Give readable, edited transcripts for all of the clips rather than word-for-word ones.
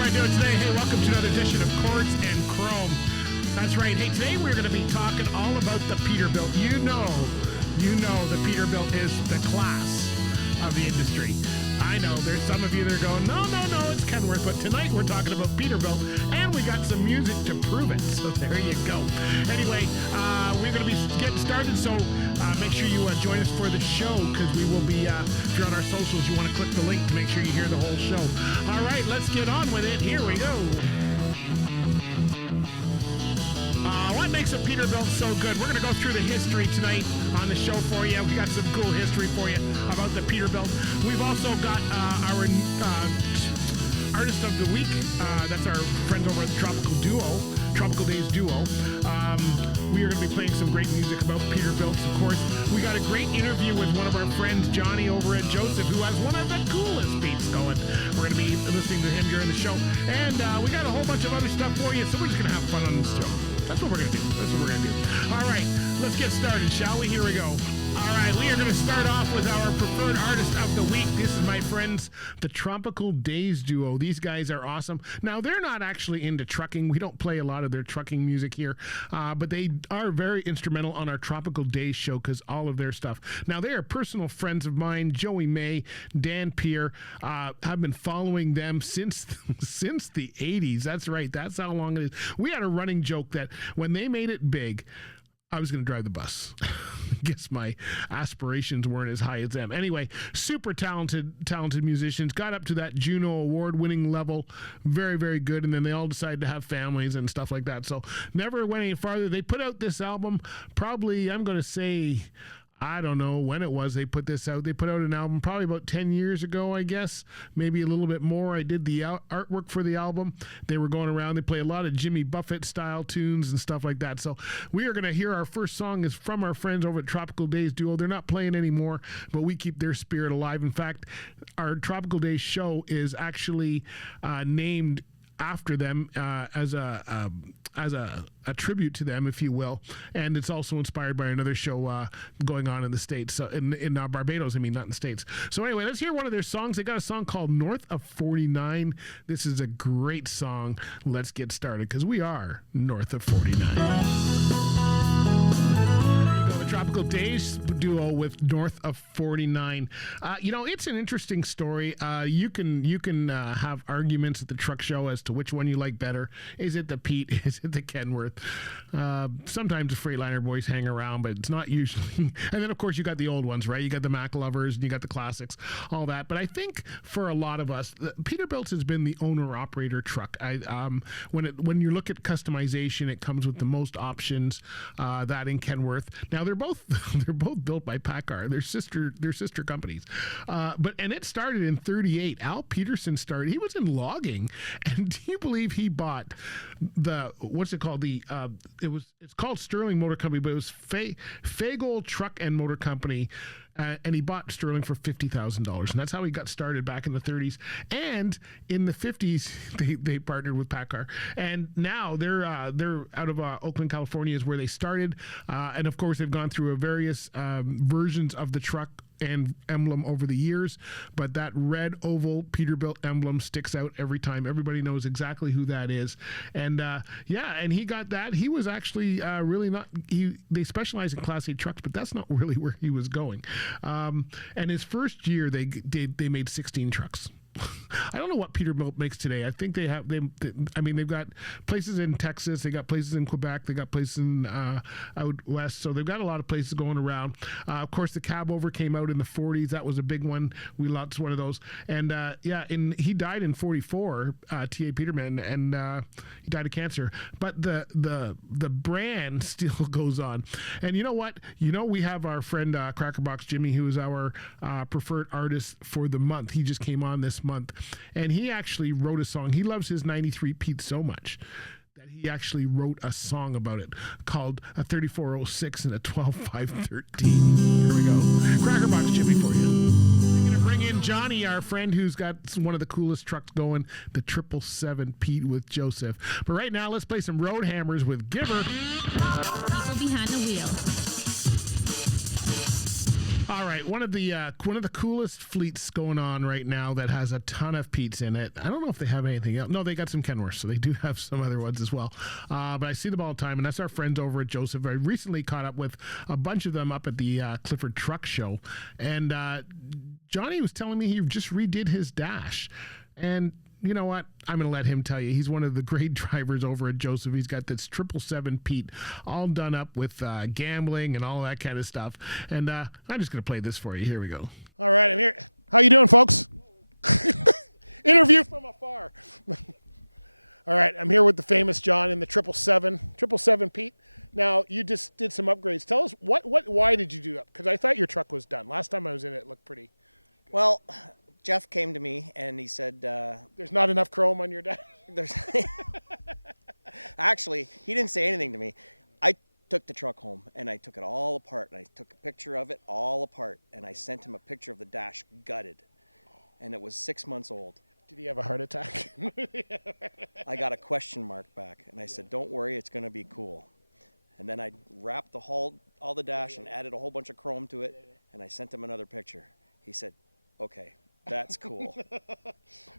everybody doing today? Hey, welcome to another edition of Chords and Chrome. That's right. Hey, today we're going to be talking all about the Peterbilt. You know the Peterbilt is the class of the industry. I know there's some of you that are going, no, it's Kenworth, but tonight we're talking about Peterbilt, and we got some music to prove it. So there you go. Anyway, we're going to be getting started, so make sure you join us for the show, because we will be, if you're on our socials, you want to click the link to make sure you hear the whole show. All right, let's get on with it. Here we go. What makes a Peterbilt so good? We're going to go through the history tonight on the show for you. We got some cool history for you about the Peterbilt. We've also got our artist of the week. That's our friends over at Tropical Days Duo. We are going to be playing some great music about Peterbilts, of course. We got a great interview with one of our friends, Johnny, over at Joseph, who has one of the coolest beats going. We're going to be listening to him during the show. And we got a whole bunch of other stuff for you, so we're just going to have fun on this show. That's what we're going to do. All right, let's get started, shall we? Here we go. All right, we are going to start off with our preferred artist of the week. This is my friends, the Tropical Days Duo. These guys are awesome. Now, they're not actually into trucking. We don't play a lot of their trucking music here, but they are very instrumental on our Tropical Days show because all of their stuff. Now, they are personal friends of mine, Joey May, Dan Pierre. I've been following them since the 80s. That's right. That's how long it is. We had a running joke that when they made it big, I was going to drive the bus. Guess my aspirations weren't as high as them. Anyway, super talented musicians. Got up to that Juno award-winning level. Very, very good. And then they all decided to have families and stuff like that. So never went any farther. They put out this album probably, I'm going to say, I don't know when it was they put this out. They put out an album probably about 10 years ago, I guess. Maybe a little bit more. I did the artwork for the album. They were going around. They play a lot of Jimmy Buffett-style tunes and stuff like that. So we are going to hear our first song is from our friends over at Tropical Days Duo. They're not playing anymore, but we keep their spirit alive. In fact, our Tropical Days show is actually named after them as a tribute to them, if you will, and it's also inspired by another show going on in the States, so in Barbados, I mean, not in the States. So anyway, let's hear one of their songs. They got a song called North of 49. This is a great song. Let's get started, because we are North of 49. Tropical Days Duo with North of 49. It's an interesting story. You can have arguments at the truck show as to which one you like better. Is it the Pete? Is it the Kenworth? Sometimes the Freightliner boys hang around, but it's not usually. And then, of course, you got the old ones, right? You got the Mac lovers, and you got the classics, all that. But I think for a lot of us, Peterbilt has been the owner-operator truck. When you look at customization, it comes with the most options, that in Kenworth. Now, they're both built by PACCAR. They're sister companies. But it started in 38. Al Peterson started. He was in logging, and do you believe he bought what's it called? It's called Sterling Motor Company, but it was Fagel Truck and Motor Company. And he bought Sterling for $50,000, and that's how he got started back in the 30s. And in the 50s, they partnered with PACCAR, and now they're out of Oakland, California, is where they started. And of course, they've gone through various versions of the truck and emblem over the years, but that red oval Peterbilt emblem sticks out every time. Everybody knows exactly who that is. And and he got that. He was actually really not. They specialize in Class 8 trucks, but that's not really where he was going. And his first year, they made 16 trucks. I don't know what Peterbilt makes today. I think they've got places in Texas, they got places in Quebec, they got places in out west, so they've got a lot of places going around. Of course, the cab over came out in the 40s. That was a big one. We lost one of those. And he died in 44, T.A. Peterman, and he died of cancer. But the brand still goes on. And you know what? We have our friend Crackerbox Jimmy, who is our preferred artist for the month. He just came on this month, and he actually wrote a song. He loves his 93 Pete so much that he actually wrote a song about it called a 3406 and a 12513. Here we go. Crackerbox Jimmy for you. I'm going to bring in Johnny, our friend who's got one of the coolest trucks going, the 777 Pete with Joseph. But right now, let's play some Road Hammers with Giver. People behind the wheel. All right, one of the coolest fleets going on right now that has a ton of Pete's in it. I don't know if they have anything else. No, they got some Kenworths, so they do have some other ones as well. But I see them all the time, and that's our friends over at Joseph. I recently caught up with a bunch of them up at the Clifford Truck Show, and Johnny was telling me he just redid his dash, and you know what? I'm going to let him tell you. He's one of the great drivers over at Joseph. He's got this 777 Pete all done up with gambling and all that kind of stuff. And I'm just going to play this for you. Here we go. All right, I'm here. How you doing, folks? Interview from afar. All right, I'm here with the famous John in the 777 Pete. Now, you just did some upgrades. Tell us, why did you do that? Because I thought your truck was done. Last time I was in it looked pretty good. Well, Jeff came to me and he said, there's not enough chrome on your dash? Actually, he didn't say anything to me. I took the truck home and I took it all apart and I took a picture of it all apart and I sent him a picture of the dash gutted, and it was 6 months old. Did he have a heart attack? I got a question mark back and I said, don't worry, it's going to be cool. And then I wrapped all the dash and added a whole bunch of chrome to it, and I sent him another picture. He said, okay. That's cool.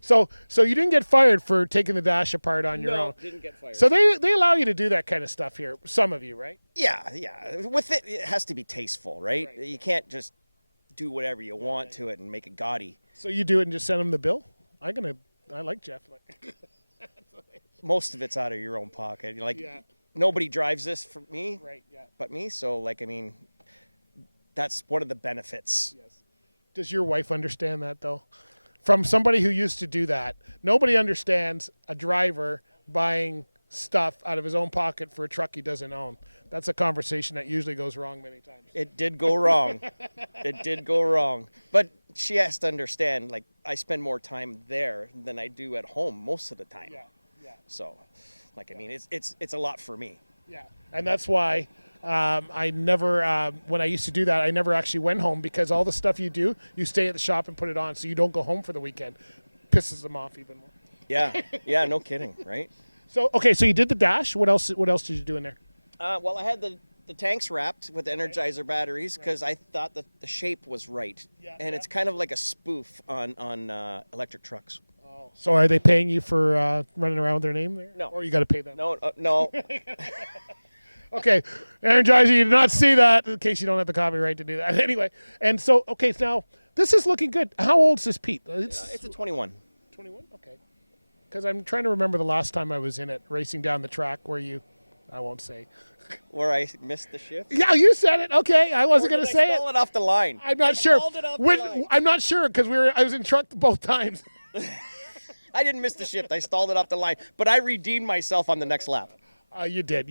So you didn't get fired for taking the dash apart on your own? No, didn't get fired. So they allow you to do that kind of stuff here, some of you, right? Yeah. With it has to be tasteful, right? You can't just do whatever you want to it and make it gaudy. So you do it and just send them the bill? I like Jeff. Most of it's out of your own pocket. Nobody drives this for me, but me. So, that's one of the benefits. Yes. Does your wife understand that, though? From somebody who used to do that, nobody understands a driver buying stuff out of his own pocket for a truck he doesn't own. That's a conversation that usually goes wrong many times. It did go wrong. It did go wrong. But she has to understand, I spend more time there than I do at home most of the time. Yeah. So, it's a lot for me. Yeah, and that's why I never, when I used to do that, I never actually went home, because all the stuff you do, you stay at the shop and put it on, so you don't go home for the weekend. Pisses them off even more. Yeah, no kidding, right? So you did the dash. What else did you do in there? Well, I had the tanks wrapped with Energizer batteries because I thought that the shape was right. And it's kind of like a spoof on electric trucks. Oh. So are they paying you for running around with their name there? No. Or you got to pay them? No. Okay, Energizer, you did not see that, in case you don't have the copyright to do that. Anyway, and so, okay, now, this is looking good. How old's this Pete? It's a 21. 21? Okay. Because I'm trying to remember the last time I was in it, racing down the track where I won't say. Where I missed the shift? Yeah, you said it. Okay, I wasn't going to say it. I stole it off the line. I'm not sure. I'm not sure, because I was in truck both times. I didn't miss the shift. I stalled it off the line, but I redeemed myself on the next lap. You did,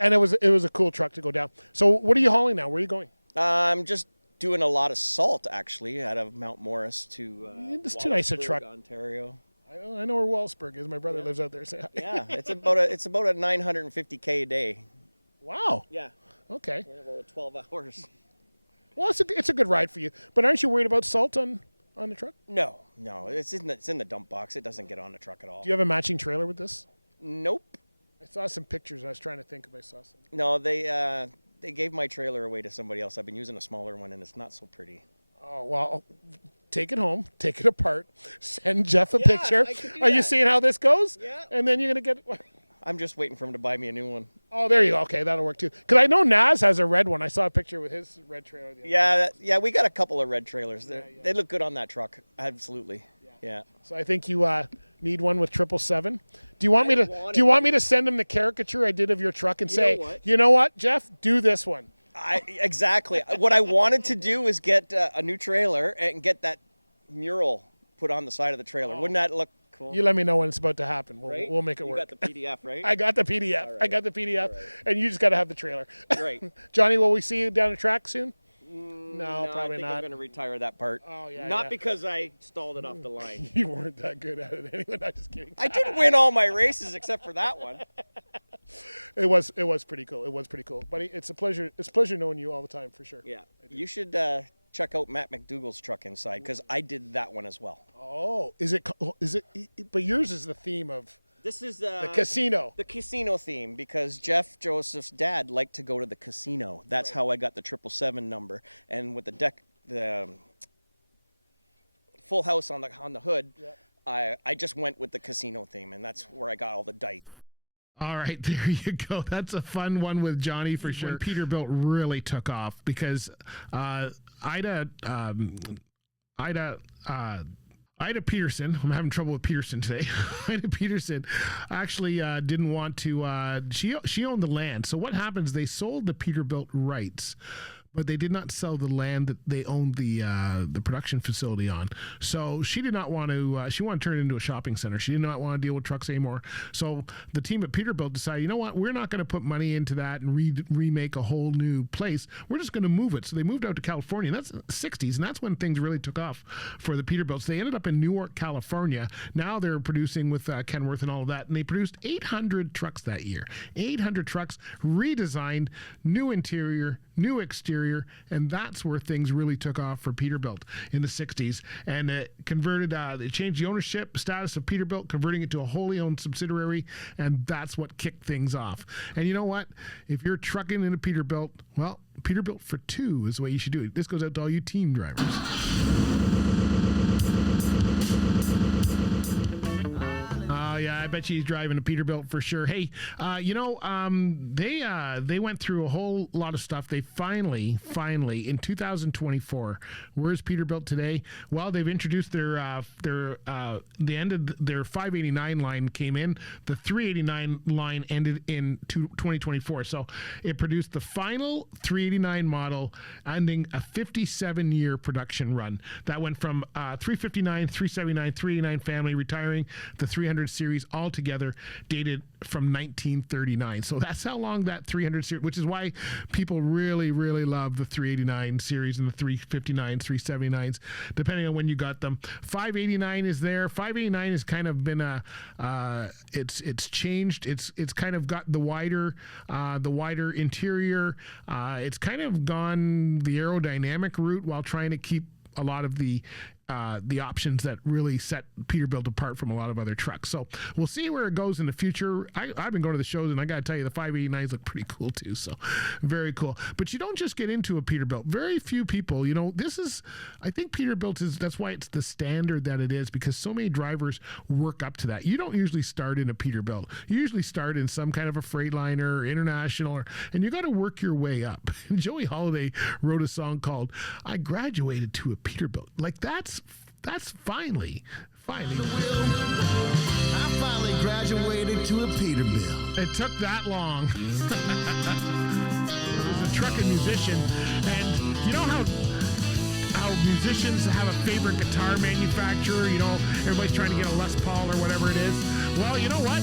and it was a cool truck to go down. So what are you hauling now? Where are you going? I'm just doing a lot of salt, actually, out of Mount Morris to it's too nice a truck. Ontario. I know where Wellsburg is. My brother lives out there. Say hi. Yeah, it's about a 950K a day. Wow. Yeah. Okay. About 12 hours. Well, it's a good ride for you. But aren't you worried about salt on the truck? No, it's in the dump box. It doesn't get on the truck at all. Do you have a matching trailer with this? Nope. I saw some pictures, and I was trying to think if I saw some. No, they gave my trailer away to somebody else. I've been using a smaller one, and it's not so pretty. Oh, well, take it home, take it apart, send Jeff a picture. Are you seeing how this goes? Yeah. And then you're going to get... I'm just waiting for him to buy me a new one. Oh, there you go. Okay, that'll work, too. Because I know Naz has a red one. I saw a picture with his red trailer. Yeah, we got a couple of red trailers. They look good on that truck. Absolutely. Yeah. So I think you need one with 777. Do you want me to send him the caricature I did of your truck and say, you know what, Jeff, do this one? Exactly. What I wanted to do is get a new trailer and get that mural put on the side of the trailer. Wouldn't that look cool? You let me know when it's about to happen. We'll make it work. You got the PDF, right? I got the PDF. Right. I got the PDF, and you just got to have the trailer. Right. Johnny, will we see you down the track soon? No, probably I think not. I'm going to retire that part. Oh, yeah. Not because I stalled it off the line. You weren't that good at it anyway. I'm just kidding. I did win all my races except for that one. It was pretty cool. It was pretty cool, buddy. It's a pleasure. It's a pleasure knowing you all the time, for sure. Yeah. You should check out Matt McDougall's truck inside, because I did that one as well. Oh, is it? But yours is the theme of This is the casino. The casino theme, because Jeff Joseph's dad liked to go to the casino. That's how I got the 777 number. And with the full house on the hood, I just went with the casino theme, and that's where I got all the dice. All right, there you go. That's a fun one with Johnny for sure. When Peterbilt really took off because Ida Peterson, I'm having trouble with Peterson today. Ida Peterson actually didn't want to, she owned the land. So what happens, they sold the Peterbilt rights, but they did not sell the land that they owned the production facility on. So she did not want to, she wanted to turn it into a shopping center. She did not want to deal with trucks anymore. So the team at Peterbilt decided, you know what, we're not going to put money into that and remake a whole new place. We're just going to move it. So they moved out to California. That's the 60s, and that's when things really took off for the Peterbilts. They ended up in Newark, California. Now they're producing with Kenworth and all of that, and they produced 800 trucks that year. 800 trucks, redesigned, new interior, new exterior, and that's where things really took off for Peterbilt in the 60s. And it they changed the ownership status of Peterbilt, converting it to a wholly owned subsidiary, and that's what kicked things off. And you know what? If you're trucking in a Peterbilt, well, Peterbilt for two is the way you should do it. This goes out to all you team drivers. Oh yeah, I bet she's driving a Peterbilt for sure. Hey, they went through a whole lot of stuff. They finally in 2024, where's Peterbilt today? Well, they've introduced the end of their 589 line came in. The 389 line ended in 2024. So it produced the final 389 model, ending a 57-year production run. That went from 359, 379, 389 family, retiring the 300 series altogether, dated from 1939. So that's how long that 300 series, which is why people really, really love the 389 series and the 359s, 379s, depending on when you got them. 589 is there. 589 has kind of been it's changed. It's kind of got the wider interior. It's kind of gone the aerodynamic route while trying to keep a lot of the options that really set Peterbilt apart from a lot of other trucks. So we'll see where it goes in the future. I've been going to the shows, and I got to tell you, the 589s look pretty cool too. So very cool. But you don't just get into a Peterbilt. Very few people, I think Peterbilt that's why it's the standard that it is, because so many drivers work up to that. You don't usually start in a Peterbilt. You usually start in some kind of a Freightliner or International, and you got to work your way up. Joey Holiday wrote a song called "I Graduated to a Peterbilt." Like that's finally. I finally graduated to a Peterbilt. It took that long. I was a trucking musician, and you know how musicians have a favorite guitar manufacturer? Everybody's trying to get a Les Paul or whatever it is. Well, you know what?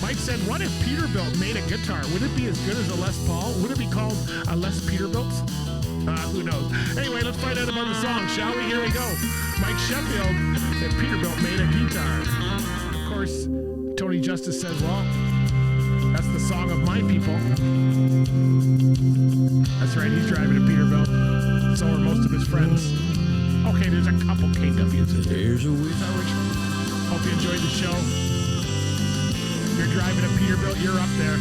Mike said, what if Peterbilt made a guitar? Would it be as good as a Les Paul? Would it be called a Les Peterbilt? Who knows? Anyway, let's find out about the song, shall we? Here we go. Mike Sheffield and Peterbilt made a guitar. Of course, Tony Justice says, well, that's the song of my people. That's right, he's driving a Peterbilt. So are most of his friends. Okay, there's a couple KWs in there. There's a wish. Hope you enjoyed the show. If you're driving a Peterbilt, you're up there.